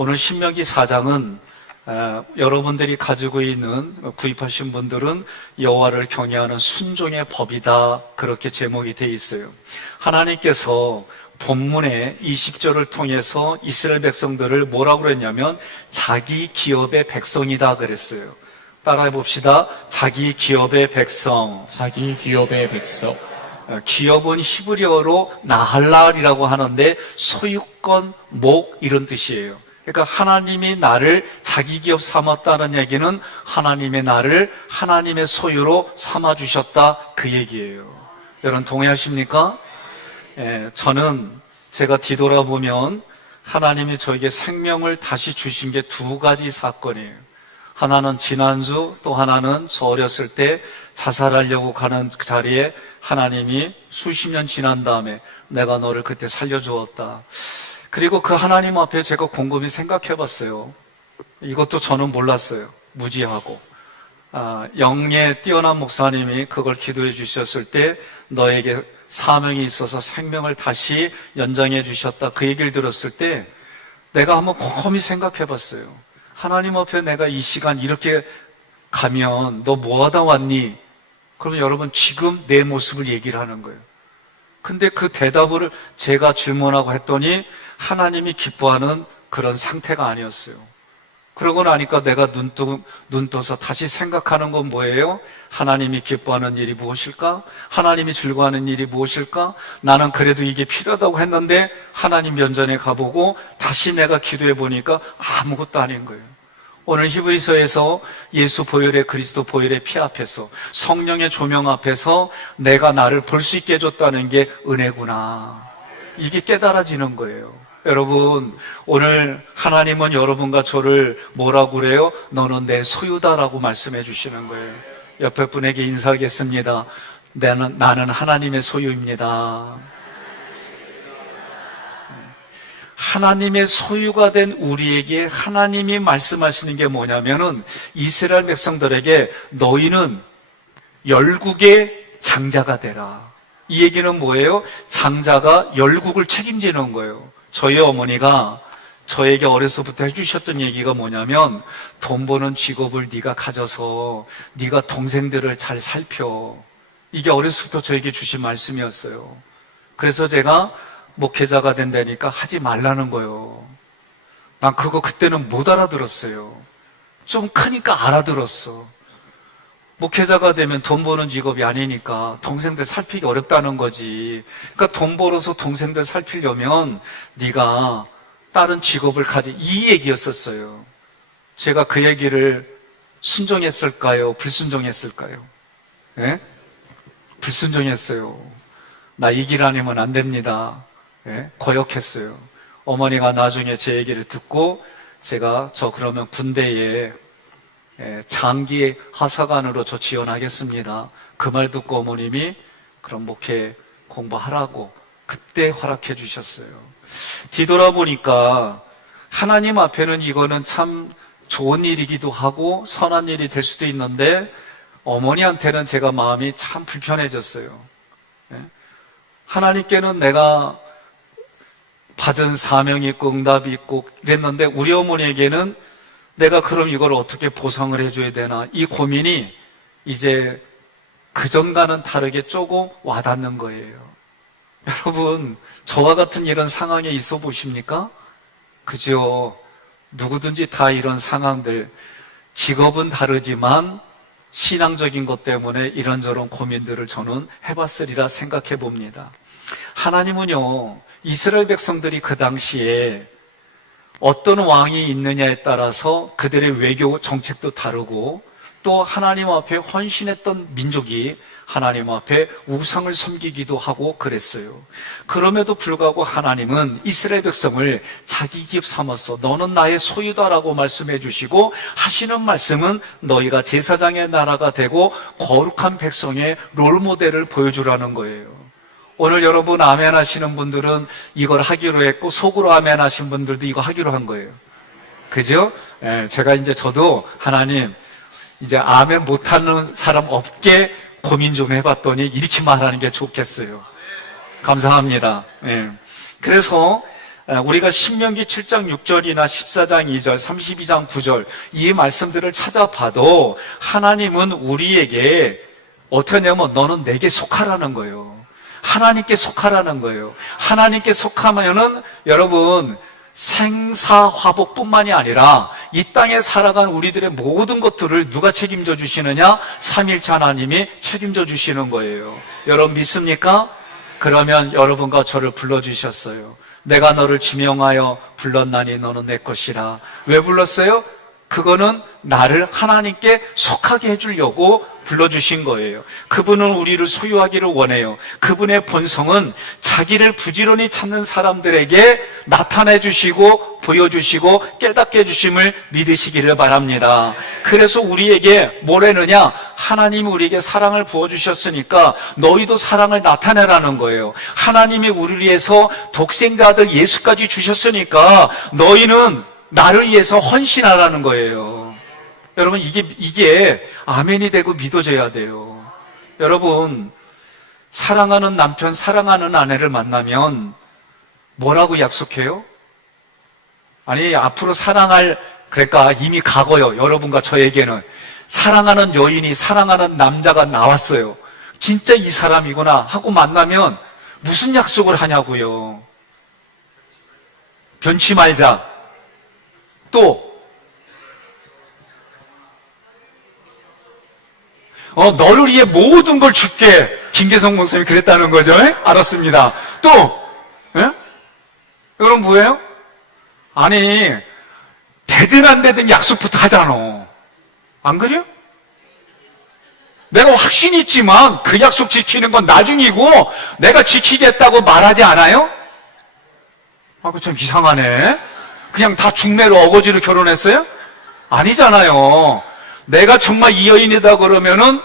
오늘 신명기 4장은 여러분들이 가지고 있는 구입하신 분들은 여호와를 경외하는 순종의 법이다, 그렇게 제목이 되어 있어요. 하나님께서 본문의 20절을 통해서 이스라엘 백성들을 뭐라고 그랬냐면 자기 기업의 백성이다 그랬어요. 따라해 봅시다. 자기 기업의 백성. 자기 기업의 백성. 기업은 히브리어로 나할랄이라고 하는데 소유권, 목 이런 뜻이에요. 그러니까 하나님이 나를 자기 기업 삼았다는 얘기는 하나님의 나를 하나님의 소유로 삼아주셨다, 그 얘기예요. 여러분 동의하십니까? 저는 제가 뒤돌아보면 하나님이 저에게 생명을 다시 주신 게 두 가지 사건이에요. 하나는 지난주, 또 하나는 저 어렸을 때 자살하려고 가는 그 자리에 하나님이 수십 년 지난 다음에 내가 너를 그때 살려주었다. 그리고 그 하나님 앞에 제가 곰곰이 생각해 봤어요. 이것도 저는 몰랐어요. 무지하고. 영에 뛰어난 목사님이 그걸 기도해 주셨을 때 너에게 사명이 있어서 생명을 다시 연장해 주셨다, 그 얘기를 들었을 때 내가 한번 곰곰이 생각해 봤어요. 하나님 앞에 내가 이 시간 이렇게 가면 너 뭐하다 왔니? 그러면 여러분 지금 내 모습을 얘기를 하는 거예요. 근데 그 대답을 제가 질문하고 했더니 하나님이 기뻐하는 그런 상태가 아니었어요. 그러고 나니까 내가 눈 떠서 다시 생각하는 건 뭐예요? 하나님이 기뻐하는 일이 무엇일까? 하나님이 즐거워하는 일이 무엇일까? 나는 그래도 이게 필요하다고 했는데 하나님 면전에 가보고 다시 내가 기도해 보니까 아무것도 아닌 거예요. 오늘 히브리서에서 예수 보혈의 그리스도 보혈의 피 앞에서 성령의 조명 앞에서 내가 나를 볼 수 있게 해줬다는 게 은혜구나, 이게 깨달아지는 거예요. 여러분, 오늘 하나님은 여러분과 저를 뭐라고 그래요? 너는 내 소유다라고 말씀해 주시는 거예요. 옆에 분에게 인사하겠습니다. 나는 하나님의 소유입니다. 하나님의 소유가 된 우리에게 하나님이 말씀하시는 게 뭐냐면은 이스라엘 백성들에게 너희는 열국의 장자가 되라. 이 얘기는 뭐예요? 장자가 열국을 책임지는 거예요. 저희 어머니가 저에게 어려서부터 해주셨던 얘기가 뭐냐면 돈 버는 직업을 네가 가져서 네가 동생들을 잘 살펴. 이게 어려서부터 저에게 주신 말씀이었어요. 그래서 제가 목회자가 된다니까 하지 말라는 거예요. 난 그거 그때는 못 알아들었어요. 좀 크니까 알아들었어. 목회자가 되면 돈 버는 직업이 아니니까 동생들 살피기 어렵다는 거지. 그러니까 돈 벌어서 동생들 살피려면 네가 다른 직업을 가지, 이 얘기였었어요. 제가 그 얘기를 순종했을까요? 불순종했을까요? 예? 불순종했어요. 나 이 길 아니면 안 됩니다. 예? 거역했어요. 어머니가 나중에 제 얘기를 듣고 제가 그러면 군대에 장기 하사관으로 저 지원하겠습니다. 그 말 듣고 어머님이 그럼 목회 공부하라고 그때 허락해 주셨어요. 뒤돌아보니까 하나님 앞에는 이거는 참 좋은 일이기도 하고 선한 일이 될 수도 있는데 어머니한테는 제가 마음이 참 불편해졌어요. 하나님께는 내가 받은 사명이 있고 응답이 있고 그랬는데 우리 어머니에게는 내가 그럼 이걸 어떻게 보상을 해줘야 되나, 이 고민이 이제 그전과는 다르게 조금 와닿는 거예요. 여러분, 저와 같은 이런 상황에 있어 보십니까? 그죠? 누구든지 다 이런 상황들, 직업은 다르지만 신앙적인 것 때문에 이런저런 고민들을 저는 해봤으리라 생각해 봅니다. 하나님은요, 이스라엘 백성들이 그 당시에 어떤 왕이 있느냐에 따라서 그들의 외교 정책도 다르고 또 하나님 앞에 헌신했던 민족이 하나님 앞에 우상을 섬기기도 하고 그랬어요. 그럼에도 불구하고 하나님은 이스라엘 백성을 자기 기업 삼아서 너는 나의 소유다라고 말씀해 주시고 하시는 말씀은 너희가 제사장의 나라가 되고 거룩한 백성의 롤모델을 보여주라는 거예요. 오늘 여러분 아멘 하시는 분들은 이걸 하기로 했고 속으로 아멘 하신 분들도 이거 하기로 한 거예요. 그죠? 제가 이제 저도 하나님 이제 아멘 못하는 사람 없게 고민 좀 해봤더니 이렇게 말하는 게 좋겠어요. 감사합니다. 그래서 우리가 신명기 7장 6절이나 14장 2절, 32장 9절 이 말씀들을 찾아봐도 하나님은 우리에게 어떻게 하냐면 너는 내게 속하라는 거예요. 하나님께 속하라는 거예요. 하나님께 속하면은 여러분 생사화복뿐만이 아니라 이 땅에 살아간 우리들의 모든 것들을 누가 책임져 주시느냐? 삼위일체 하나님이 책임져 주시는 거예요. 여러분 믿습니까? 그러면 여러분과 저를 불러주셨어요. 내가 너를 지명하여 불렀나니 너는 내 것이라. 왜 불렀어요? 그거는 나를 하나님께 속하게 해주려고 불러주신 거예요. 그분은 우리를 소유하기를 원해요. 그분의 본성은 자기를 부지런히 찾는 사람들에게 나타내 주시고 보여주시고 깨닫게 해주심을 믿으시기를 바랍니다. 그래서 우리에게 뭘 했느냐? 하나님이 우리에게 사랑을 부어주셨으니까 너희도 사랑을 나타내라는 거예요. 하나님이 우리를 위해서 독생자 아들 예수까지 주셨으니까 너희는 나를 위해서 헌신하라는 거예요. 여러분 이게 아멘이 되고 믿어져야 돼요. 여러분 사랑하는 남편, 사랑하는 아내를 만나면 뭐라고 약속해요? 아니 앞으로 사랑할 그러니까 이미 과거요. 여러분과 저에게는 사랑하는 여인이 사랑하는 남자가 나왔어요. 진짜 이 사람이구나 하고 만나면 무슨 약속을 하냐고요. 변치 말자. 또 너를 위해 모든 걸 줄게. 김계성 목사님이 그랬다는 거죠. 알았습니다. 또 그럼 뭐예요? 아니 되든 안 되든 약속부터 하잖아. 안 그래요? 내가 확신이 있지만 그 약속 지키는 건 나중이고 내가 지키겠다고 말하지 않아요? 그거 참 이상하네. 그냥 다 중매로 어거지로 결혼했어요? 아니잖아요. 내가 정말 이 여인이다 그러면은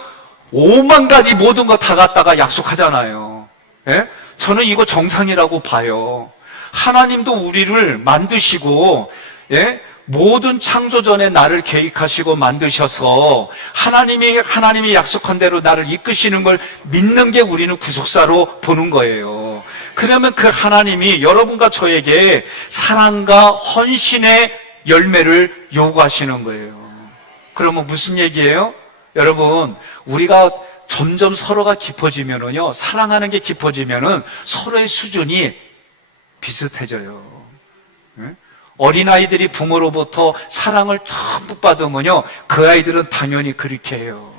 5만 가지 모든 거 다 갖다가 약속하잖아요. 예? 저는 이거 정상이라고 봐요. 하나님도 우리를 만드시고, 예? 모든 창조 전에 나를 계획하시고 만드셔서 하나님이 약속한 대로 나를 이끄시는 걸 믿는 게 우리는 구속사로 보는 거예요. 그러면 그 하나님이 여러분과 저에게 사랑과 헌신의 열매를 요구하시는 거예요. 그러면 무슨 얘기예요? 여러분, 우리가 점점 서로가 깊어지면은요, 사랑하는 게 깊어지면은 서로의 수준이 비슷해져요. 어린아이들이 부모로부터 사랑을 듬뿍 받으면요, 그 아이들은 당연히 그렇게 해요.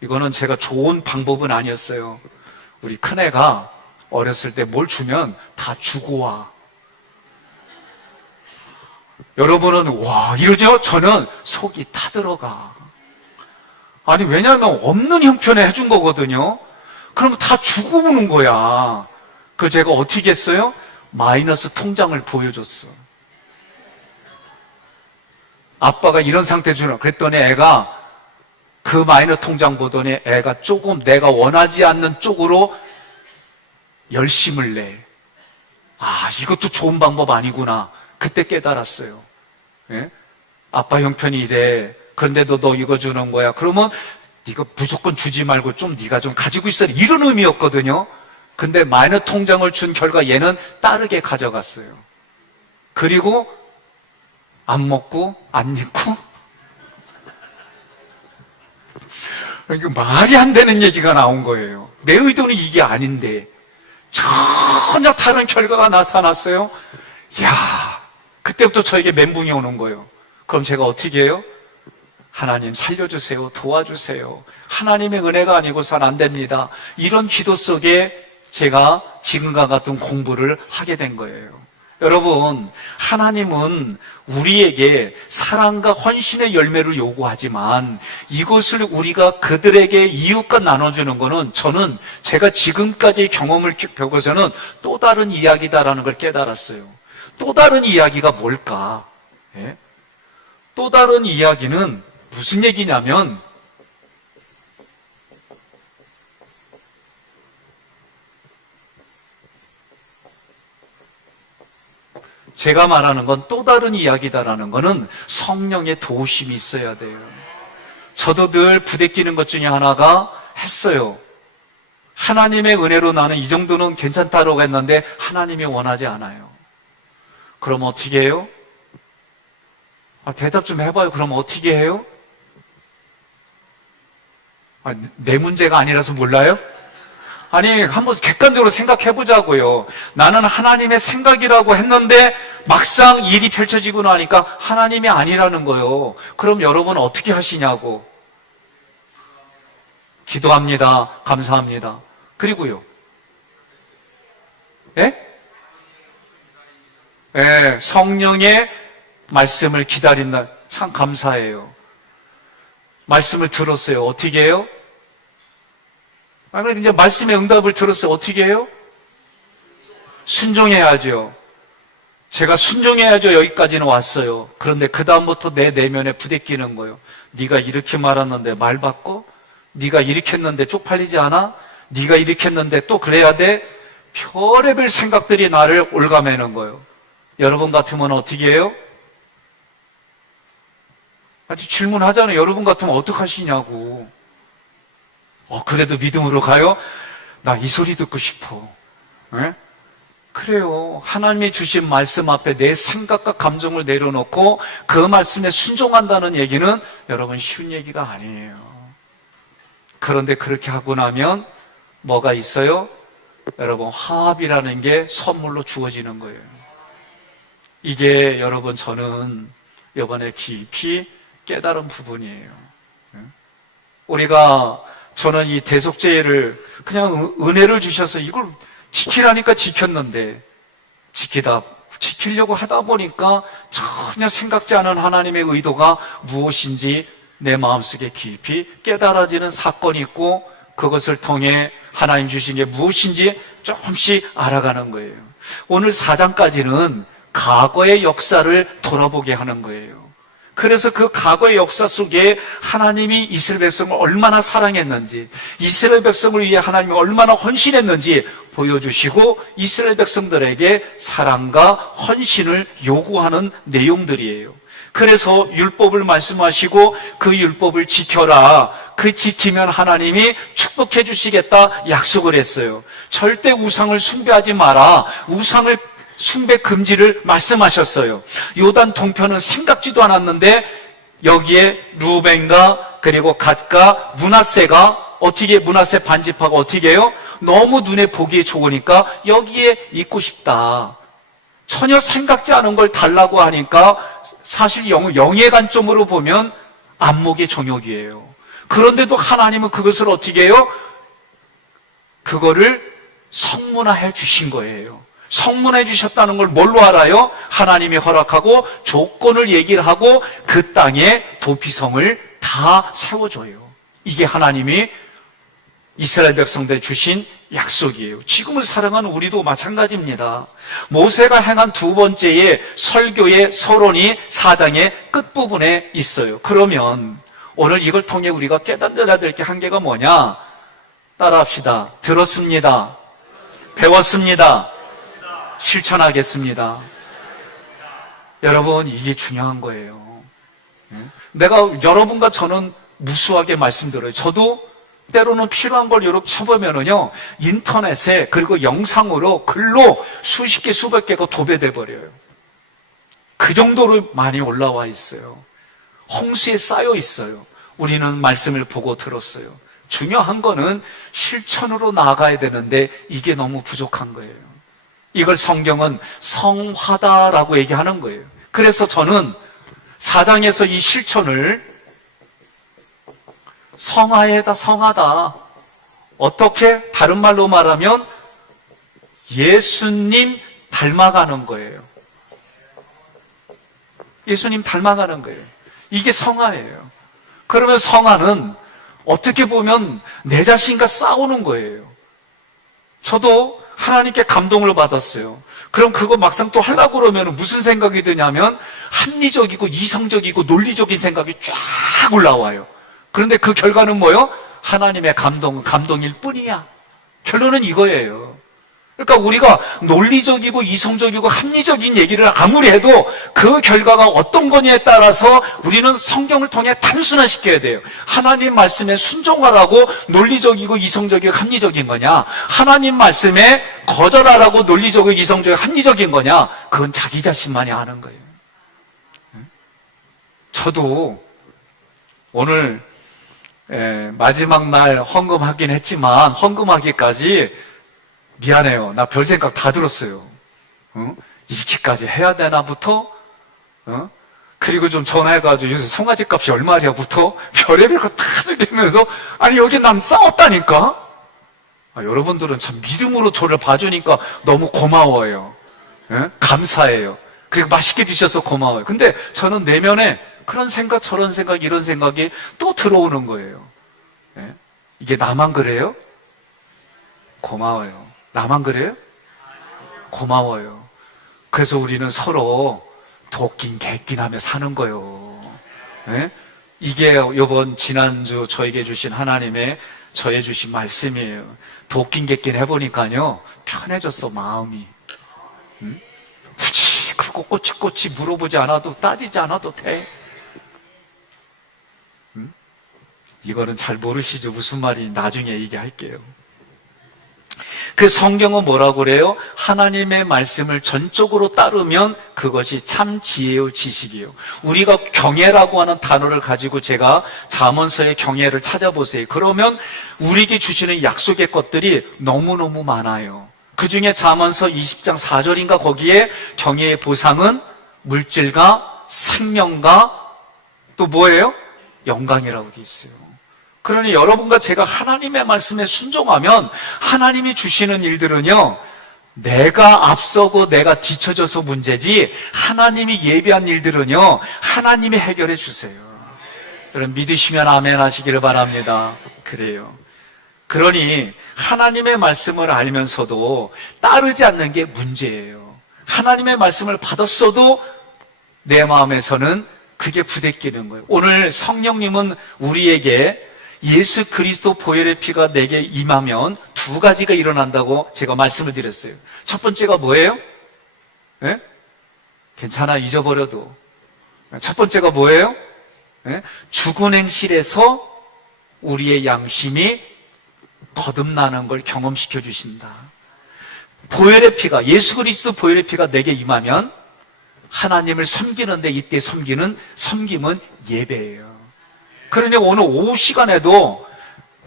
이거는 제가 좋은 방법은 아니었어요. 우리 큰애가 어렸을 때 뭘 주면 다 주고 와. 여러분은 와 이러죠? 저는 속이 타들어가. 아니 왜냐하면 없는 형편에 해준 거거든요. 그럼 다 주고 오는 거야. 그 제가 어떻게 했어요? 마이너스 통장을 보여줬어. 아빠가 이런 상태 주는. 그랬더니 애가 그 마이너스 통장 보더니 애가 조금 내가 원하지 않는 쪽으로 열심을 내. 이것도 좋은 방법 아니구나. 그때 깨달았어요. 예? 아빠 형편이 이래. 그런데도 너 이거 주는 거야. 그러면 네가 무조건 주지 말고 좀 네가 좀 가지고 있어. 이런 의미였거든요. 근데 마이너스 통장을 준 결과 얘는 따르게 가져갔어요. 그리고 안 먹고 안 입고. 이게 말이 안 되는 얘기가 나온 거예요. 내 의도는 이게 아닌데 전혀 다른 결과가 나타났어요. 그때부터 저에게 멘붕이 오는 거예요. 그럼 제가 어떻게 해요? 하나님 살려주세요. 도와주세요. 하나님의 은혜가 아니고선 안 됩니다. 이런 기도 속에 제가 지금과 같은 공부를 하게 된 거예요. 여러분, 하나님은 우리에게 사랑과 헌신의 열매를 요구하지만 이것을 우리가 그들에게 이웃과 나눠주는 것은 저는 제가 지금까지 경험을 겪어서는 또 다른 이야기다라는 걸 깨달았어요. 또 다른 이야기가 뭘까? 예? 또 다른 이야기는 무슨 얘기냐면 제가 말하는 건 또 다른 이야기다라는 거는 성령의 도우심이 있어야 돼요. 저도 늘 부대끼는 것 중에 하나가 했어요. 하나님의 은혜로 나는 이 정도는 괜찮다라고 했는데 하나님이 원하지 않아요. 그럼 어떻게 해요? 대답 좀 해봐요. 그럼 어떻게 해요? 내 문제가 아니라서 몰라요? 아니, 한번 객관적으로 생각해 보자고요. 나는 하나님의 생각이라고 했는데 막상 일이 펼쳐지고 나니까 하나님이 아니라는 거예요. 그럼 여러분 어떻게 하시냐고. 기도합니다. 감사합니다. 그리고요. 예? 예, 성령의 말씀을 기다린다. 참 감사해요. 말씀을 들었어요. 어떻게 해요? 그런데 이제 말씀의 응답을 들었어요. 어떻게 해요? 순종해야죠. 제가 순종해야죠. 여기까지는 왔어요. 그런데 그 다음부터 내 내면에 부대끼는 거예요. 네가 이렇게 말았는데 말 바꿔? 네가 이렇게 했는데 쪽팔리지 않아? 네가 이렇게 했는데 또 그래야 돼? 별의별 생각들이 나를 올가매는 거예요. 여러분 같으면 어떻게 해요? 아주 질문하잖아요. 여러분 같으면 어떡하시냐고. 그래도 믿음으로 가요? 나 이 소리 듣고 싶어. 네? 그래요. 하나님이 주신 말씀 앞에 내 생각과 감정을 내려놓고 그 말씀에 순종한다는 얘기는 여러분 쉬운 얘기가 아니에요. 그런데 그렇게 하고 나면 뭐가 있어요? 여러분 화합이라는 게 선물로 주어지는 거예요. 이게 여러분 저는 이번에 깊이 깨달은 부분이에요. 우리가 저는 이 대속죄를 그냥 은혜를 주셔서 이걸 지키라니까 지켰는데 지키려고 하다 보니까 전혀 생각지 않은 하나님의 의도가 무엇인지 내 마음속에 깊이 깨달아지는 사건이 있고 그것을 통해 하나님 주신 게 무엇인지 조금씩 알아가는 거예요. 오늘 4장까지는 과거의 역사를 돌아보게 하는 거예요. 그래서 그 과거의 역사 속에 하나님이 이스라엘 백성을 얼마나 사랑했는지, 이스라엘 백성을 위해 하나님이 얼마나 헌신했는지 보여주시고 이스라엘 백성들에게 사랑과 헌신을 요구하는 내용들이에요. 그래서 율법을 말씀하시고 그 율법을 지켜라. 그 지키면 하나님이 축복해 주시겠다 약속을 했어요. 절대 우상을 숭배하지 마라. 우상을 숭배 금지를 말씀하셨어요. 요단 동편은 생각지도 않았는데 여기에 루벤과 그리고 갓과 므낫세가 어떻게 므낫세 반집하고 어떻게 해요? 너무 눈에 보기에 좋으니까 여기에 있고 싶다. 전혀 생각지 않은 걸 달라고 하니까 사실 영의 관점으로 보면 안목의 정욕이에요. 그런데도 하나님은 그것을 어떻게 해요? 그거를 성문화해 주신 거예요. 성문해 주셨다는 걸 뭘로 알아요? 하나님이 허락하고 조건을 얘기를 하고 그 땅에 도피성을 다 세워줘요. 이게 하나님이 이스라엘 백성들에 주신 약속이에요. 지금을 사랑하는 우리도 마찬가지입니다. 모세가 행한 두 번째의 설교의 서론이 4장의 끝부분에 있어요. 그러면 오늘 이걸 통해 우리가 깨달아야 될 게 한계가 뭐냐? 따라합시다. 들었습니다. 배웠습니다. 실천하겠습니다. 여러분, 이게 중요한 거예요. 내가 여러분과 저는 무수하게 말씀드려요. 저도 때로는 필요한 걸 이렇게 쳐보면은요, 인터넷에 그리고 영상으로 글로 수십 개, 수백 개가 도배돼 버려요. 그 정도로 많이 올라와 있어요. 홍수에 쌓여 있어요. 우리는 말씀을 보고 들었어요. 중요한 거는 실천으로 나아가야 되는데 이게 너무 부족한 거예요. 이걸 성경은 성화다라고 얘기하는 거예요. 그래서 저는 4장에서 이 실천을 성화다. 어떻게? 다른 말로 말하면 예수님 닮아가는 거예요. 예수님 닮아가는 거예요. 이게 성화예요. 그러면 성화는 어떻게 보면 내 자신과 싸우는 거예요. 저도 하나님께 감동을 받았어요. 그럼 그거 막상 또 하려고 그러면 무슨 생각이 드냐면 합리적이고 이성적이고 논리적인 생각이 쫙 올라와요. 그런데 그 결과는 뭐예요? 하나님의 감동일 뿐이야. 결론은 이거예요. 그러니까 우리가 논리적이고 이성적이고 합리적인 얘기를 아무리 해도 그 결과가 어떤 거냐에 따라서 우리는 성경을 통해 단순화시켜야 돼요. 하나님 말씀에 순종하라고 논리적이고 이성적이고 합리적인 거냐, 하나님 말씀에 거절하라고 논리적이고 이성적이고 합리적인 거냐, 그건 자기 자신만이 아는 거예요. 저도 오늘 마지막 날 헌금하긴 했지만 헌금하기까지 미안해요. 나 별 생각 다 들었어요. 이렇게까지 해야 되나부터, 그리고 좀 전화해가지고 요새 송아지 값이 얼마냐부터 별의별 거 다 죽이면서, 아니 여기 난 싸웠다니까. 여러분들은 참 믿음으로 저를 봐주니까 너무 고마워요. 감사해요. 그리고 맛있게 드셔서 고마워요. 근데 저는 내면에 그런 생각, 저런 생각, 이런 생각이 또 들어오는 거예요. 이게 나만 그래요? 고마워요. 나만 그래요? 고마워요. 그래서 우리는 서로 도끼인 개낀 하며 사는 거예요. 이게 이번 지난주 저에게 주신 하나님의 저에 주신 말씀이에요. 도끼인 개낀 해보니까요 편해졌어, 마음이. 굳이 그거 꼬치꼬치 물어보지 않아도, 따지지 않아도 돼. 이거는 잘 모르시죠? 무슨 말인지 나중에 얘기할게요. 그 성경은 뭐라고 그래요? 하나님의 말씀을 전적으로 따르면 그것이 참 지혜요 지식이에요. 우리가 경애라고 하는 단어를 가지고 제가 잠언서의 경애를 찾아보세요. 그러면 우리에게 주시는 약속의 것들이 너무너무 많아요. 그 중에 잠언서 20장 4절인가 거기에 경애의 보상은 물질과 생명과 또 뭐예요? 영광이라고 되어 있어요. 그러니 여러분과 제가 하나님의 말씀에 순종하면 하나님이 주시는 일들은요, 내가 앞서고 내가 뒤처져서 문제지, 하나님이 예비한 일들은요 하나님이 해결해 주세요. 여러분 믿으시면 아멘 하시기를 바랍니다. 그래요. 그러니 하나님의 말씀을 알면서도 따르지 않는 게 문제예요. 하나님의 말씀을 받았어도 내 마음에서는 그게 부대끼는 거예요. 오늘 성령님은 우리에게 예수 그리스도 보혈의 피가 내게 임하면 두 가지가 일어난다고 제가 말씀을 드렸어요. 첫 번째가 뭐예요? 괜찮아, 잊어버려도. 첫 번째가 뭐예요? 죽은 행실에서 우리의 양심이 거듭나는 걸 경험시켜 주신다. 보혈의 피가, 예수 그리스도 보혈의 피가 내게 임하면 하나님을 섬기는데, 이때 섬김은 예배예요. 그러니 오늘 오후 시간에도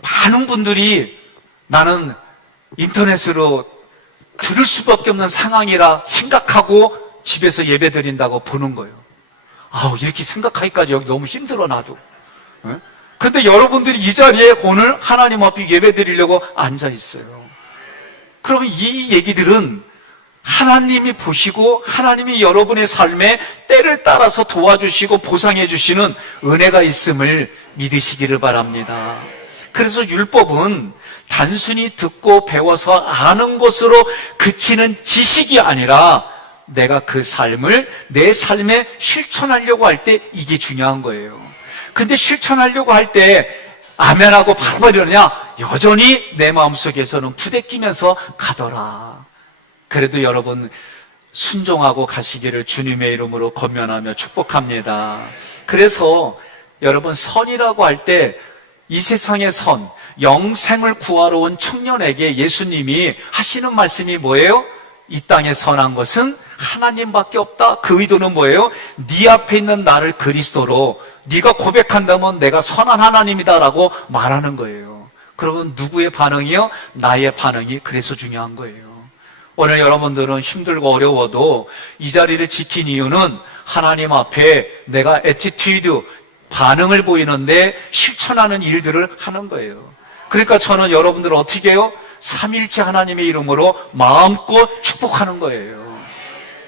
많은 분들이 나는 인터넷으로 들을 수밖에 없는 상황이라 생각하고 집에서 예배 드린다고 보는 거예요. 이렇게 생각하기까지 여기 너무 힘들어, 나도. 그런데 여러분들이 이 자리에 오늘 하나님 앞에 예배 드리려고 앉아 있어요. 그러면 이 얘기들은 하나님이 보시고 하나님이 여러분의 삶에 때를 따라서 도와주시고 보상해 주시는 은혜가 있음을 믿으시기를 바랍니다. 그래서 율법은 단순히 듣고 배워서 아는 것으로 그치는 지식이 아니라 내가 그 삶을 내 삶에 실천하려고 할 때 이게 중요한 거예요. 근데 실천하려고 할 때 아멘하고 바로 이러냐? 여전히 내 마음속에서는 부대끼면서 가더라. 그래도 여러분 순종하고 가시기를 주님의 이름으로 권면하며 축복합니다. 그래서 여러분 선이라고 할 때 이 세상의 선, 영생을 구하러 온 청년에게 예수님이 하시는 말씀이 뭐예요? 이 땅에 선한 것은 하나님밖에 없다. 그 의도는 뭐예요? 네 앞에 있는 나를 그리스도로 네가 고백한다면 내가 선한 하나님이다라고 말하는 거예요. 그러면 누구의 반응이요? 나의 반응이 그래서 중요한 거예요. 오늘 여러분들은 힘들고 어려워도 이 자리를 지킨 이유는 하나님 앞에 내가 애티튜드, 반응을 보이는데 실천하는 일들을 하는 거예요. 그러니까 저는 여러분들을 어떻게 해요? 삼일째 하나님의 이름으로 마음껏 축복하는 거예요.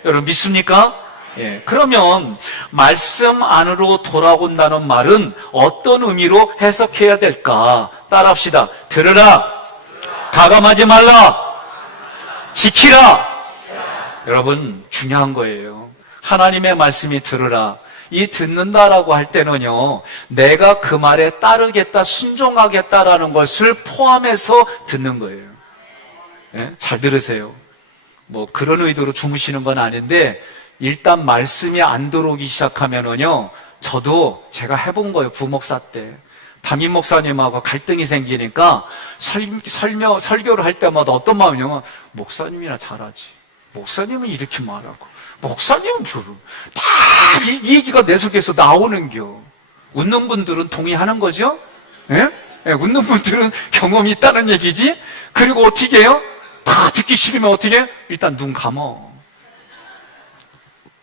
여러분 믿습니까? 예. 그러면 말씀 안으로 돌아온다는 말은 어떤 의미로 해석해야 될까? 따라합시다. 들으라, 가감하지 말라, 지키라. 여러분 중요한 거예요. 하나님의 말씀이 들으라. 이 듣는다라고 할 때는요, 내가 그 말에 따르겠다, 순종하겠다라는 것을 포함해서 듣는 거예요. 예? 잘 들으세요. 뭐 그런 의도로 주무시는 건 아닌데 일단 말씀이 안 들어오기 시작하면은요, 저도 제가 해본 거예요. 부목사 때 담임 목사님하고 갈등이 생기니까 설교를 할 때마다 어떤 마음이냐면, 목사님이나 잘하지, 목사님은 이렇게 말하고, 목사님은 저런, 다 이 얘기가 내 속에서 나오는겨. 웃는 분들은 동의하는 거죠? 예? 예, 웃는 분들은 경험이 있다는 얘기지. 그리고 어떻게 해요? 다 듣기 싫으면 어떻게 해? 일단 눈 감어.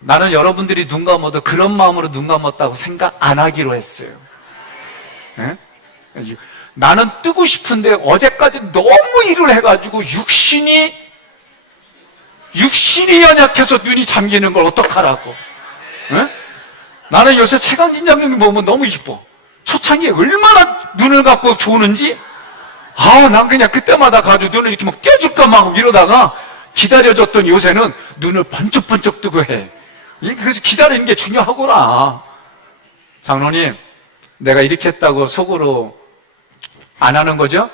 나는 여러분들이 눈 감아도 그런 마음으로 눈 감았다고 생각 안 하기로 했어요. 예? 나는 뜨고 싶은데 어제까지 너무 일을 해가지고 육신이 연약해서 눈이 잠기는 걸 어떡하라고. 예? 나는 요새 최강진 장님 보면 너무 이뻐. 초창기에 얼마나 눈을 감고 조는지, 난 그냥 그때마다 가지고 눈을 이렇게 막 떼줄까 막 이러다가 기다려줬던 요새는 눈을 번쩍번쩍 뜨고 해. 그래서 기다리는 게 중요하구나. 장로님, 내가 이렇게 했다고 속으로 안 하는 거죠?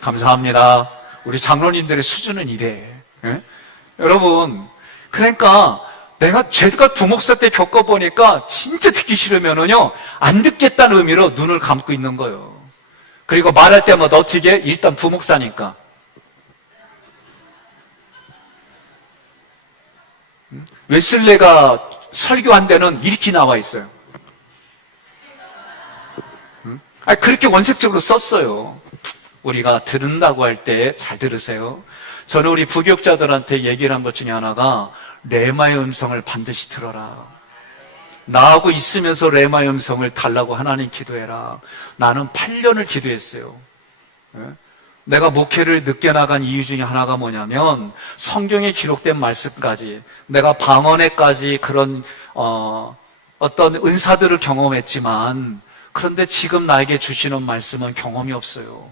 감사합니다. 우리 장로님들의 수준은 이래. 예? 여러분, 그러니까 제가 부목사 때 겪어보니까 진짜 듣기 싫으면은요, 안 듣겠다는 의미로 눈을 감고 있는 거예요. 그리고 말할 때마다 어떻게 해? 일단 부목사니까. 웨슬레가 설교한 데는 이렇게 나와 있어요. 그렇게 원색적으로 썼어요. 우리가 듣는다고 할 때 잘 들으세요. 저는 우리 부교육자들한테 얘기를 한 것 중에 하나가, 레마의 음성을 반드시 들어라. 나하고 있으면서 레마의 음성을 달라고 하나님 기도해라. 나는 8년을 기도했어요. 내가 목회를 늦게 나간 이유 중에 하나가 뭐냐면, 성경에 기록된 말씀까지, 내가 방언에까지 그런 어떤 은사들을 경험했지만, 그런데 지금 나에게 주시는 말씀은 경험이 없어요.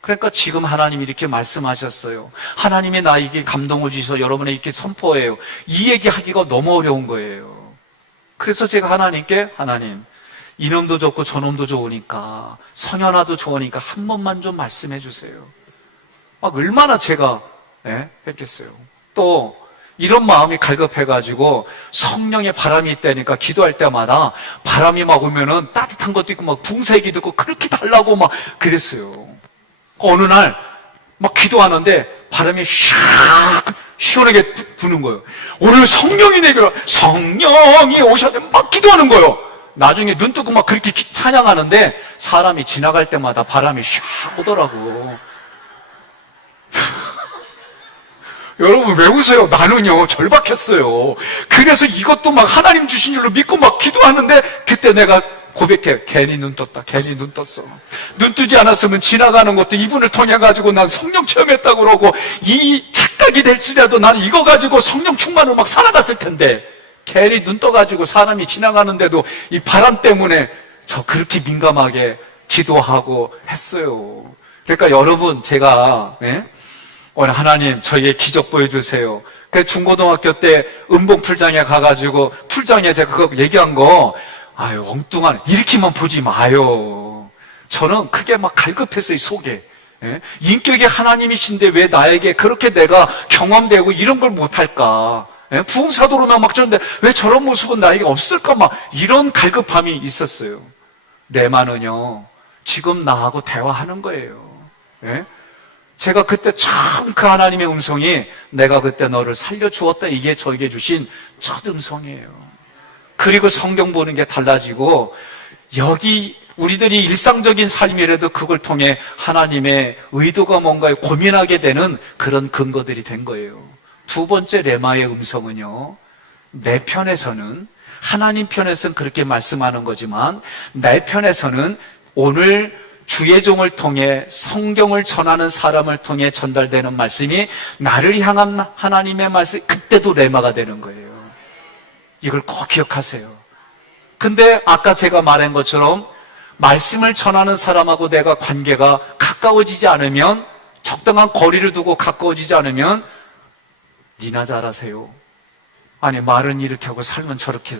그러니까 지금 하나님이 이렇게 말씀하셨어요. 하나님이 나에게 감동을 주셔서 여러분에게 이렇게 선포해요. 이 얘기하기가 너무 어려운 거예요. 그래서 제가 하나님께, 하나님, 이놈도 좋고 저놈도 좋으니까, 성현아도 좋으니까 한 번만 좀 말씀해 주세요. 얼마나 제가 했겠어요. 또 이런 마음이 갈급해가지고 성령의 바람이 있다니까 기도할 때마다 바람이 막 오면은 따뜻한 것도 있고 막 붕세기도 있고 그렇게 달라고 막 그랬어요. 어느 날 막 기도하는데 바람이 샥 시원하게 부는 거예요. 오늘 성령이 내게, 성령이 오셔야 돼, 막 기도하는 거예요. 나중에 눈 뜨고 막 그렇게 찬양하는데 사람이 지나갈 때마다 바람이 샥 오더라고. 여러분 왜 웃어요? 나는요 절박했어요. 그래서 이것도 막 하나님 주신 줄로 믿고 막 기도하는데, 그때 내가 고백해. 괜히 눈 떴다. 괜히 눈 떴어. 눈 뜨지 않았으면 지나가는 것도 이분을 통해 가지고 난 성령 체험했다고 그러고, 이 착각이 될지라도 나는 이거 가지고 성령 충만으로 막 살아갔을 텐데, 괜히 눈 떠가지고 사람이 지나가는데도 이 바람 때문에 저 그렇게 민감하게 기도하고 했어요. 그러니까 여러분, 제가 오늘 하나님 저희의 기적 보여주세요. 그 중고등학교 때 은봉 풀장에 가가지고, 풀장에 제가 그거 얘기한 거, 엉뚱한, 이렇게만 보지 마요. 저는 크게 막 갈급했어요, 속에. 인격이 하나님이신데 왜 나에게 그렇게 내가 경험되고 이런 걸 못할까? 부흥사도로만 막 저런데 왜 저런 모습은 나에게 없을까? 막 이런 갈급함이 있었어요. 레마는요, 지금 나하고 대화하는 거예요. 제가 그때 참 그 하나님의 음성이, 내가 그때 너를 살려주었다, 이게 저에게 주신 첫 음성이에요. 그리고 성경 보는 게 달라지고, 여기 우리들이 일상적인 삶이라도 그걸 통해 하나님의 의도가 뭔가에 고민하게 되는 그런 근거들이 된 거예요. 두 번째 레마의 음성은요, 내 편에서는, 하나님 편에서는 그렇게 말씀하는 거지만, 내 편에서는 오늘 주의 종을 통해, 성경을 전하는 사람을 통해 전달되는 말씀이 나를 향한 하나님의 말씀, 그때도 레마가 되는 거예요. 이걸 꼭 기억하세요. 근데 아까 제가 말한 것처럼 말씀을 전하는 사람하고 내가 관계가 가까워지지 않으면, 적당한 거리를 두고 가까워지지 않으면, 니나 잘하세요. 아니, 말은 이렇게 하고 삶은 저렇게,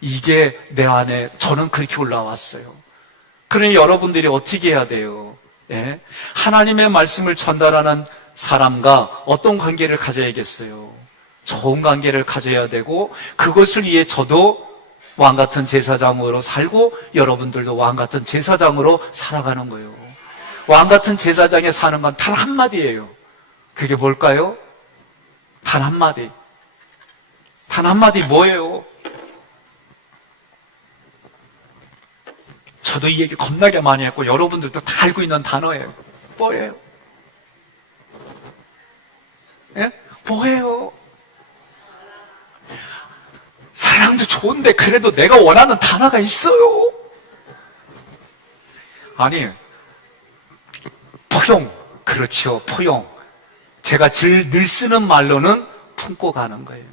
이게 내 안에, 저는 그렇게 올라왔어요. 그러니 여러분들이 어떻게 해야 돼요? 하나님의 말씀을 전달하는 사람과 어떤 관계를 가져야겠어요? 좋은 관계를 가져야 되고, 그것을 위해 저도 왕같은 제사장으로 살고 여러분들도 왕같은 제사장으로 살아가는 거예요. 왕같은 제사장에 사는 건 단 한마디예요. 그게 뭘까요? 단 한마디. 단 한마디 뭐예요? 저도 이 얘기 겁나게 많이 했고 여러분들도 다 알고 있는 단어예요. 뭐예요? 예? 뭐예요? 사랑도 좋은데 그래도 내가 원하는 단어가 있어요. 아니, 포용. 그렇죠, 포용. 제가 늘 쓰는 말로는 품고 가는 거예요.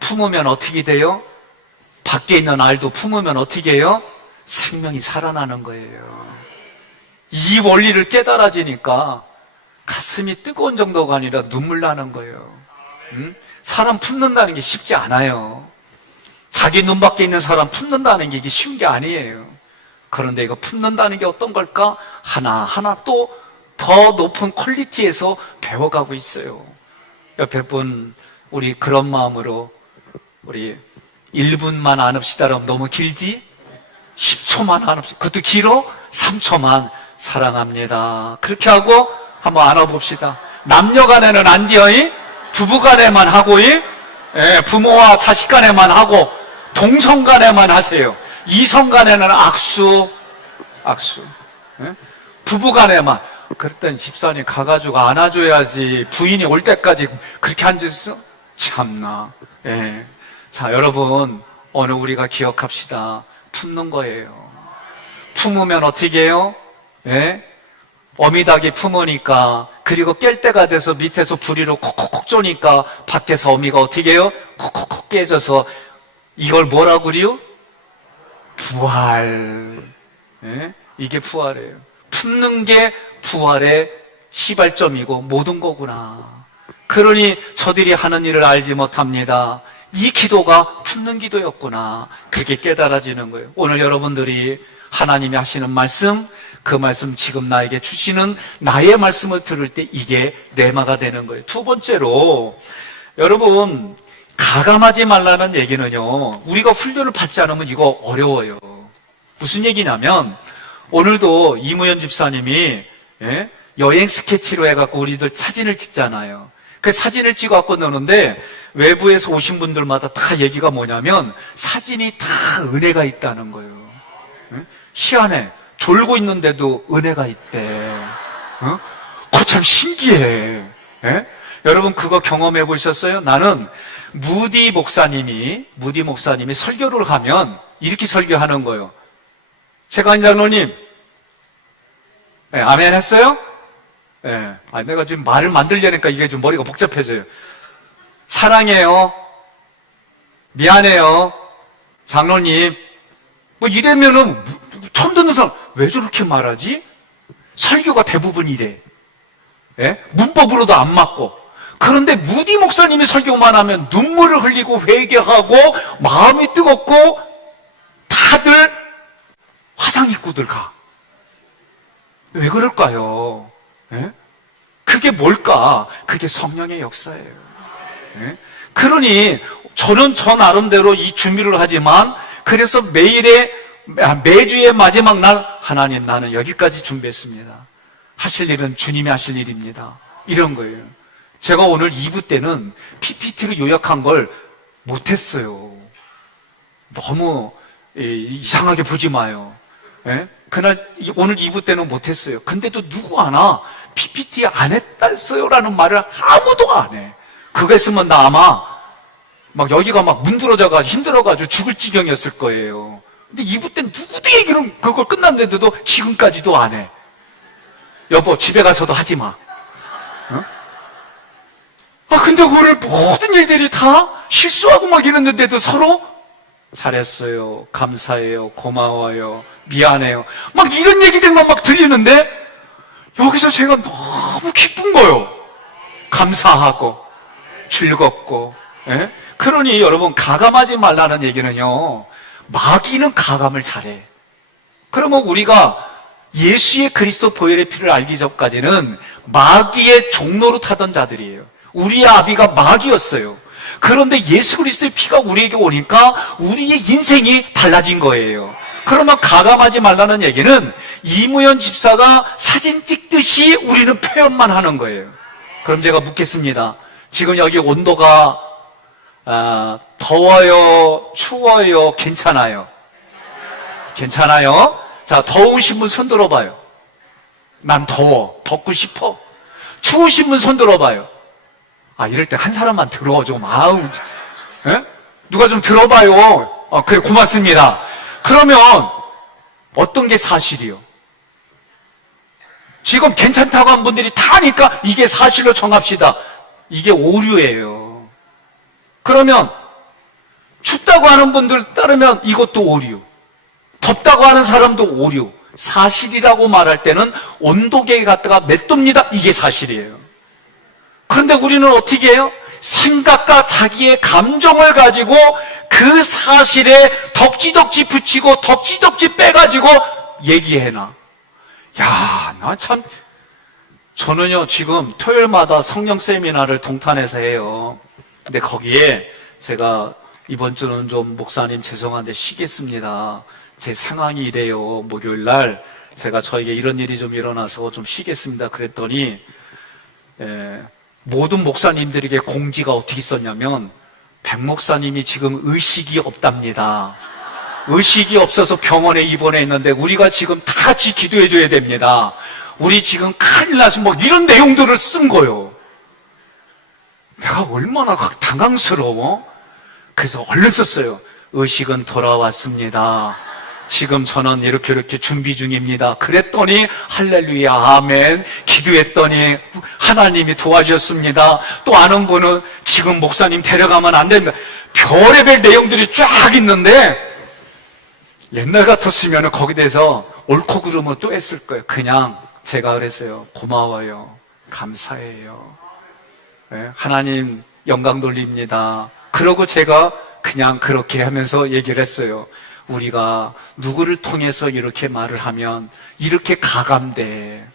품으면 어떻게 돼요? 밖에 있는 알도 품으면 어떻게 해요? 생명이 살아나는 거예요. 이 원리를 깨달아지니까 가슴이 뜨거운 정도가 아니라 눈물 나는 거예요. 사람 품는다는 게 쉽지 않아요. 자기 눈 밖에 있는 사람 품는다는 게 이게 쉬운 게 아니에요. 그런데 이거 품는다는 게 어떤 걸까? 하나하나 또 더 높은 퀄리티에서 배워가고 있어요. 옆에 분, 우리 그런 마음으로 우리 1분만 안읍시다. 그러면 너무 길지? 10초만 안읍시다. 그것도 길어? 3초만 사랑합니다. 그렇게 하고 한번 안아봅시다. 남녀 간에는 안 돼요. 부부 간에만 하고, 부모와 자식 간에만 하고, 동성 간에만 하세요. 이성 간에는 악수. 부부 간에만. 그랬더니 집사님 가가지고 안아줘야지. 부인이 올 때까지 그렇게 앉아있어? 참나. 자, 여러분, 오늘 우리가 기억합시다. 품는 거예요. 품으면 어떻게 해요? 어미닭이 품으니까, 그리고 깰 때가 돼서 밑에서 부리로 콕콕콕 쪼니까 밖에서 어미가 어떻게 해요? 콕콕콕 깨져서 이걸 뭐라고 그래요? 부활. 이게 부활이에요. 품는 게 부활의 시발점이고 모든 거구나. 그러니 저들이 하는 일을 알지 못합니다. 이 기도가 품는 기도였구나. 그렇게 깨달아지는 거예요. 오늘 여러분들이 하나님이 하시는 말씀, 그 말씀 지금 나에게 주시는 나의 말씀을 들을 때 이게 레마가 되는 거예요. 두 번째로, 여러분, 가감하지 말라는 얘기는요, 우리가 훈련을 받지 않으면 이거 어려워요. 무슨 얘기냐면, 오늘도 이무현 집사님이 여행 스케치로 해갖고 우리들 사진을 찍잖아요. 그 사진을 찍어갖고 넣는데 외부에서 오신 분들마다 다 얘기가 뭐냐면 사진이 다 은혜가 있다는 거예요. 희한해. 졸고 있는데도 은혜가 있대. 그거 참 신기해. 여러분 그거 경험해 보셨어요? 나는 무디 목사님이 설교를 하면 이렇게 설교하는 거예요. 최강희 장로님, 아멘 했어요? 내가 지금 말을 만들려니까 이게 좀 머리가 복잡해져요. 사랑해요. 미안해요. 장로님. 뭐 이러면은 처음 듣는 사람, 왜 저렇게 말하지? 설교가 대부분 이래. 문법으로도 안 맞고. 그런데 무디 목사님이 설교만 하면 눈물을 흘리고 회개하고 마음이 뜨겁고 다들 화상 입고들 가. 왜 그럴까요? 그게 뭘까? 그게 성령의 역사예요. 그러니 저는 저 나름대로 이 준비를 하지만 그래서 매주의 마지막 날 하나님 나는 여기까지 준비했습니다. 하실 일은 주님이 하실 일입니다. 이런 거예요. 제가 오늘 2부 때는 PPT로 요약한 걸 못했어요. 너무 이상하게 보지 마요. 오늘 2부 때는 못했어요. 근데도 누구 하나 PPT 안 했어요 라는 말을 아무도 안 해. 그거 했으면 나 아마 막 여기가 막 문드러져가 힘들어가지고 죽을 지경이었을 거예요. 근데 2부 때는 누구도 얘기를 그걸 끝났는데도 지금까지도 안 해. 여보 집에 가서도 하지 마. 근데 오늘 모든 일들이 다 실수하고 막 이랬는데도 서로 잘했어요. 감사해요. 고마워요. 미안해요. 막 이런 얘기들만 막 들리는데 여기서 제가 너무 기쁜 거예요. 감사하고 즐겁고. 그러니 여러분 가감하지 말라는 얘기는요. 마귀는 가감을 잘해. 그러면 우리가 예수의 그리스도 보혈의 피를 알기 전까지는 마귀의 종로로 타던 자들이에요. 우리의 아비가 마귀였어요. 그런데 예수 그리스도의 피가 우리에게 오니까 우리의 인생이 달라진 거예요. 그러면 가감하지 말라는 얘기는 이무현 집사가 사진 찍듯이 우리는 표현만 하는 거예요. 그럼 제가 묻겠습니다. 지금 여기 온도가 더워요? 추워요? 괜찮아요? 괜찮아요? 자, 더우신 분 손 들어봐요. 난 더워. 덥고 싶어. 추우신 분 손 들어봐요. 이럴 때 한 사람만 들어 좀. 예? 누가 좀 들어봐요. 그래, 고맙습니다. 그러면 어떤 게 사실이요? 지금 괜찮다고 한 분들이 다 하니까 이게 사실로 정합시다. 이게 오류예요. 그러면 춥다고 하는 분들 따르면 이것도 오류. 덥다고 하는 사람도 오류. 사실이라고 말할 때는 온도계에 갖다가 몇 도입니다. 이게 사실이에요. 그런데 우리는 어떻게 해요? 생각과 자기의 감정을 가지고 그 사실에 덕지덕지 붙이고 덕지덕지 빼가지고 얘기해놔. 야, 나 참, 저는요, 지금 토요일마다 성령 세미나를 동탄에서 해요. 근데 거기에 제가 이번 주는 좀 목사님 죄송한데 쉬겠습니다. 제 상황이 이래요. 목요일 날 제가 저에게 이런 일이 좀 일어나서 좀 쉬겠습니다. 그랬더니 모든 목사님들에게 공지가 어떻게 있었냐면 백 목사님이 지금 의식이 없답니다. 의식이 없어서 병원에 입원해 있는데 우리가 지금 다 같이 기도해 줘야 됩니다. 우리 지금 큰일 나서 뭐 이런 내용들을 쓴 거예요. 내가 얼마나 당황스러워. 그래서 얼른 썼어요. 의식은 돌아왔습니다. 지금 저는 이렇게 준비 중입니다. 그랬더니 할렐루야 아멘 기도했더니 하나님이 도와주셨습니다. 또 아는 분은 지금 목사님 데려가면 안 됩니다. 별의별 내용들이 쫙 있는데 옛날 같았으면 거기에 대해서 옳고 그름은 또 했을 거예요. 그냥 제가 그랬어요. 고마워요. 감사해요. 네, 하나님 영광 돌립니다. 그러고 제가 그냥 그렇게 하면서 얘기를 했어요. 우리가 누구를 통해서 이렇게 말을 하면 이렇게 가감돼.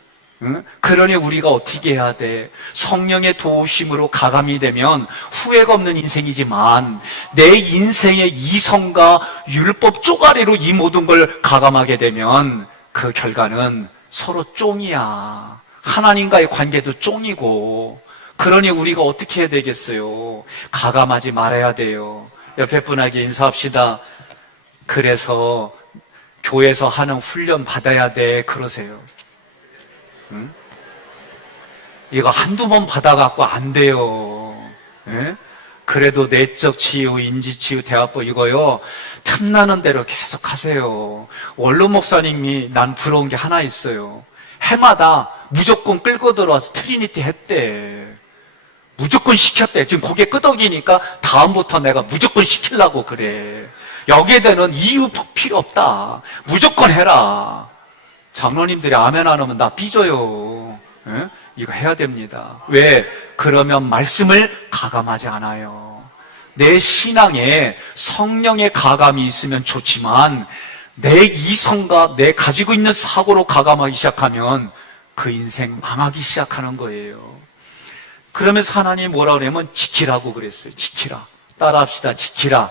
응? 그러니 우리가 어떻게 해야 돼? 성령의 도우심으로 가감이 되면 후회가 없는 인생이지만 내 인생의 이성과 율법 쪼가리로 이 모든 걸 가감하게 되면 그 결과는 서로 쫑이야. 하나님과의 관계도 쫑이고. 그러니 우리가 어떻게 해야 되겠어요? 가감하지 말아야 돼요. 옆에 분에게 인사합시다. 그래서 교회에서 하는 훈련 받아야 돼 그러세요. 응? 이거 한두 번 받아갖고 안 돼요. 예? 그래도 내적 치유, 인지 치유, 대화법 이거요 틈나는 대로 계속 하세요. 원로 목사님이 난 부러운 게 하나 있어요. 해마다 무조건 끌고 들어와서 트리니티 했대. 무조건 시켰대. 지금 고개 끄덕이니까 다음부터 내가 무조건 시키려고 그래. 여기에 대한 이유 필요 없다. 무조건 해라. 장로님들이 아멘 안 하면 나 삐져요. 예? 이거 해야 됩니다. 왜? 그러면 말씀을 가감하지 않아요. 내 신앙에 성령의 가감이 있으면 좋지만 내 이성과 내 가지고 있는 사고로 가감하기 시작하면 그 인생 망하기 시작하는 거예요. 그러면서 하나님이 뭐라 그러냐면 지키라고 그랬어요. 지키라. 따라합시다. 지키라.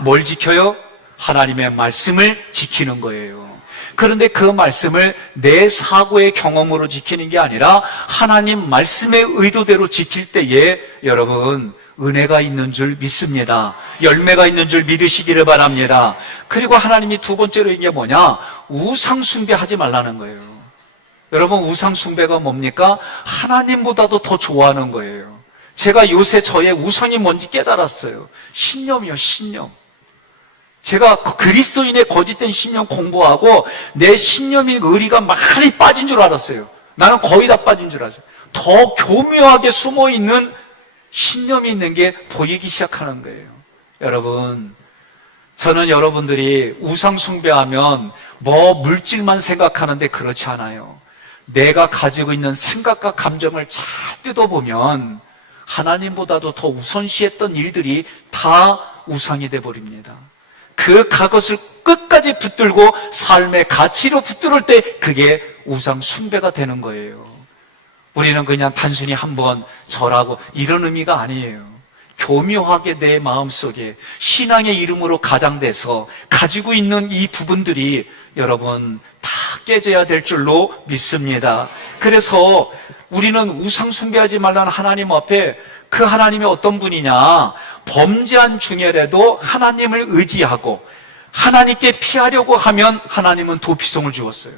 뭘 지켜요? 하나님의 말씀을 지키는 거예요. 그런데 그 말씀을 내 사고의 경험으로 지키는 게 아니라 하나님 말씀의 의도대로 지킬 때에 여러분 은혜가 있는 줄 믿습니다. 열매가 있는 줄 믿으시기를 바랍니다. 그리고 하나님이 두 번째로 이게 뭐냐? 우상 숭배하지 말라는 거예요. 여러분 우상 숭배가 뭡니까? 하나님보다도 더 좋아하는 거예요. 제가 요새 저의 우상이 뭔지 깨달았어요. 신념이요, 신념. 제가 그리스도인의 거짓된 신념 공부하고 내 신념인 의리가 많이 빠진 줄 알았어요. 나는 거의 다 빠진 줄 알았어요. 더 교묘하게 숨어있는 신념이 있는 게 보이기 시작하는 거예요. 여러분, 저는 여러분들이 우상 숭배하면 뭐 물질만 생각하는데 그렇지 않아요. 내가 가지고 있는 생각과 감정을 잘 뜯어보면 하나님보다도 더 우선시했던 일들이 다 우상이 돼버립니다. 그 그것을 끝까지 붙들고 삶의 가치로 붙들을 때 그게 우상 숭배가 되는 거예요. 우리는 그냥 단순히 한번 절하고 이런 의미가 아니에요. 교묘하게 내 마음속에 신앙의 이름으로 가장돼서 가지고 있는 이 부분들이 여러분 다 깨져야 될 줄로 믿습니다. 그래서 우리는 우상 숭배하지 말라는 하나님 앞에 그 하나님이 어떤 분이냐, 범죄한 중에라도 하나님을 의지하고 하나님께 피하려고 하면 하나님은 도피성을 주었어요.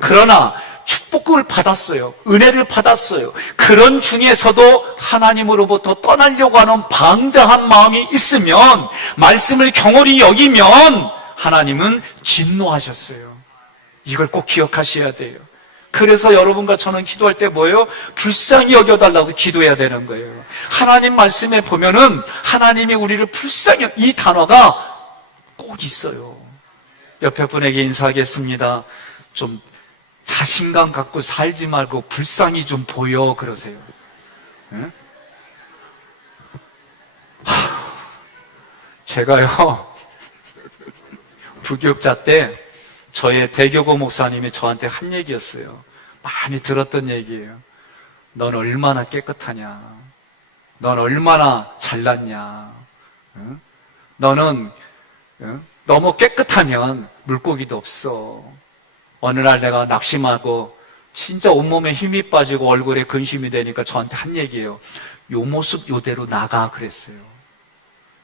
그러나 축복을 받았어요. 은혜를 받았어요. 그런 중에서도 하나님으로부터 떠나려고 하는 방자한 마음이 있으면, 말씀을 경홀히 여기면 하나님은 진노하셨어요. 이걸 꼭 기억하셔야 돼요. 그래서 여러분과 저는 기도할 때 뭐예요? 불쌍히 여겨달라고 기도해야 되는 거예요. 하나님 말씀에 보면은 하나님이 우리를 불쌍히, 이 단어가 꼭 있어요. 옆에 분에게 인사하겠습니다. 좀 자신감 갖고 살지 말고 불쌍히 좀 보여 그러세요. 네? 제가요 부교육자 때 저의 대교고 목사님이 저한테 한 얘기였어요. 많이 들었던 얘기예요. 넌 얼마나 깨끗하냐, 넌 얼마나 잘났냐, 응? 너는 너무 깨끗하면 물고기도 없어. 어느 날 내가 낙심하고 진짜 온몸에 힘이 빠지고 얼굴에 근심이 되니까 저한테 한 얘기예요. 요 모습 요대로 나가 그랬어요.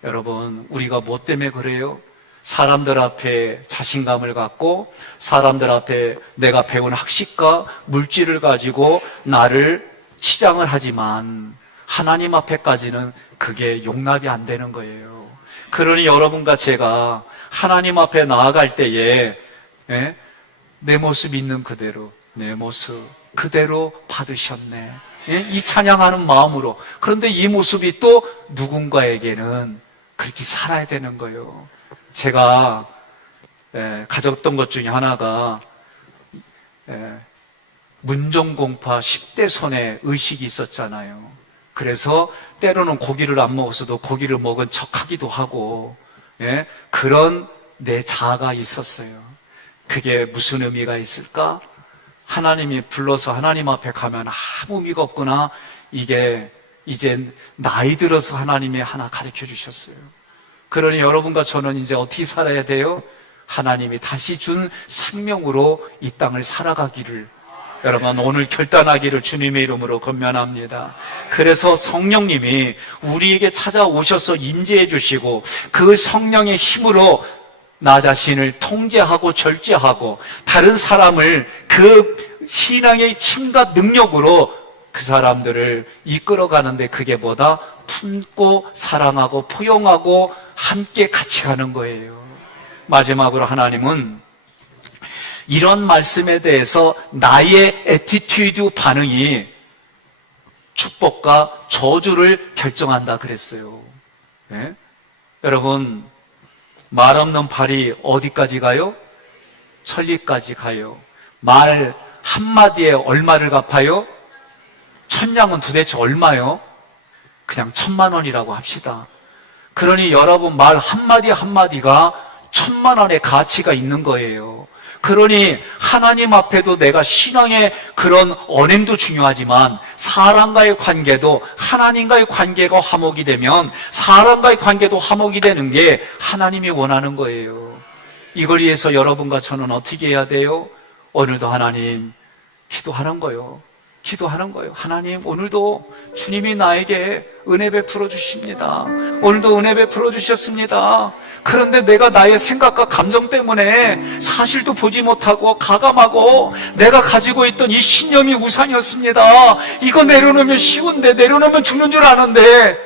여러분, 우리가 뭐 때문에 그래요? 사람들 앞에 자신감을 갖고 사람들 앞에 내가 배운 학식과 물질을 가지고 나를 치장을 하지만 하나님 앞에까지는 그게 용납이 안 되는 거예요. 그러니 여러분과 제가 하나님 앞에 나아갈 때에 내 모습 있는 그대로, 내 모습 그대로 받으셨네, 이 찬양하는 마음으로. 그런데 이 모습이 또 누군가에게는 그렇게 살아야 되는 거예요. 제가 가졌던 것 중에 하나가 문정공파 10대 손에 의식이 있었잖아요. 그래서 때로는 고기를 안 먹었어도 고기를 먹은 척하기도 하고, 그런 내 자아가 있었어요. 그게 무슨 의미가 있을까? 하나님이 불러서 하나님 앞에 가면 아무 의미가 없구나. 이게 이제 나이 들어서 하나님이 하나 가르쳐 주셨어요. 그러니 여러분과 저는 이제 어떻게 살아야 돼요? 하나님이 다시 준 생명으로 이 땅을 살아가기를, 여러분 오늘 결단하기를 주님의 이름으로 권면합니다. 그래서 성령님이 우리에게 찾아오셔서 임재해 주시고 그 성령의 힘으로 나 자신을 통제하고 절제하고 다른 사람을 그 신앙의 힘과 능력으로 그 사람들을 이끌어가는데, 그게 뭐다? 품고 사랑하고 포용하고 함께 같이 가는 거예요. 마지막으로 하나님은 이런 말씀에 대해서 나의 애티튜드 반응이 축복과 저주를 결정한다 그랬어요. 네? 여러분, 말 없는 발이 어디까지 가요? 천리까지 가요. 말 한마디에 얼마를 갚아요? 천냥은 도대체 얼마요? 그냥 1,000만 원이라고 합시다. 그러니 여러분 말 한마디 한마디가 1,000만 원의 가치가 있는 거예요. 그러니 하나님 앞에도 내가 신앙의 그런 언행도 중요하지만 사람과의 관계도, 하나님과의 관계가 화목이 되면 사람과의 관계도 화목이 되는 게 하나님이 원하는 거예요. 이걸 위해서 여러분과 저는 어떻게 해야 돼요? 오늘도 하나님 기도하는 거예요. 기도하는 거예요. 하나님, 오늘도 주님이 나에게 은혜 베풀어 주십니다. 오늘도 은혜 베풀어 주셨습니다. 그런데 내가 나의 생각과 감정 때문에 사실도 보지 못하고 가감하고 내가 가지고 있던 이 신념이 우상이었습니다. 이거 내려놓으면 쉬운데, 내려놓으면 죽는 줄 아는데,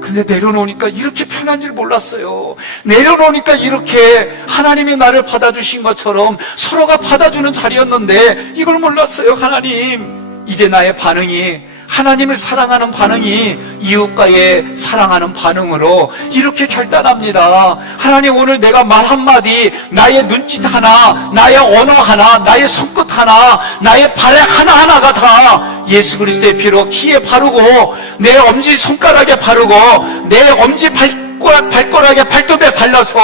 근데 내려놓으니까 이렇게 편한 줄 몰랐어요. 내려놓으니까 이렇게 하나님이 나를 받아주신 것처럼 서로가 받아주는 자리였는데 이걸 몰랐어요. 하나님, 이제 나의 반응이, 하나님을 사랑하는 반응이 이웃과의 사랑하는 반응으로 이렇게 결단합니다. 하나님, 오늘 내가 말 한마디, 나의 눈짓 하나, 나의 언어 하나, 나의 손끝 하나, 나의 발 하나하나가 다 예수 그리스도의 피로 키에 바르고 내 엄지 손가락에 바르고 내 엄지 발가락에 발톱에 발라서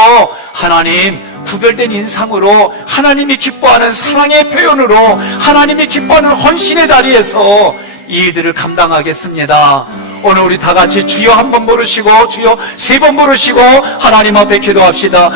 하나님 구별된 인상으로 하나님이 기뻐하는 사랑의 표현으로 하나님이 기뻐하는 헌신의 자리에서 이 일들을 감당하겠습니다. 오늘 우리 다 같이 주여 한 번 부르시고 주여 세 번 부르시고 하나님 앞에 기도합시다.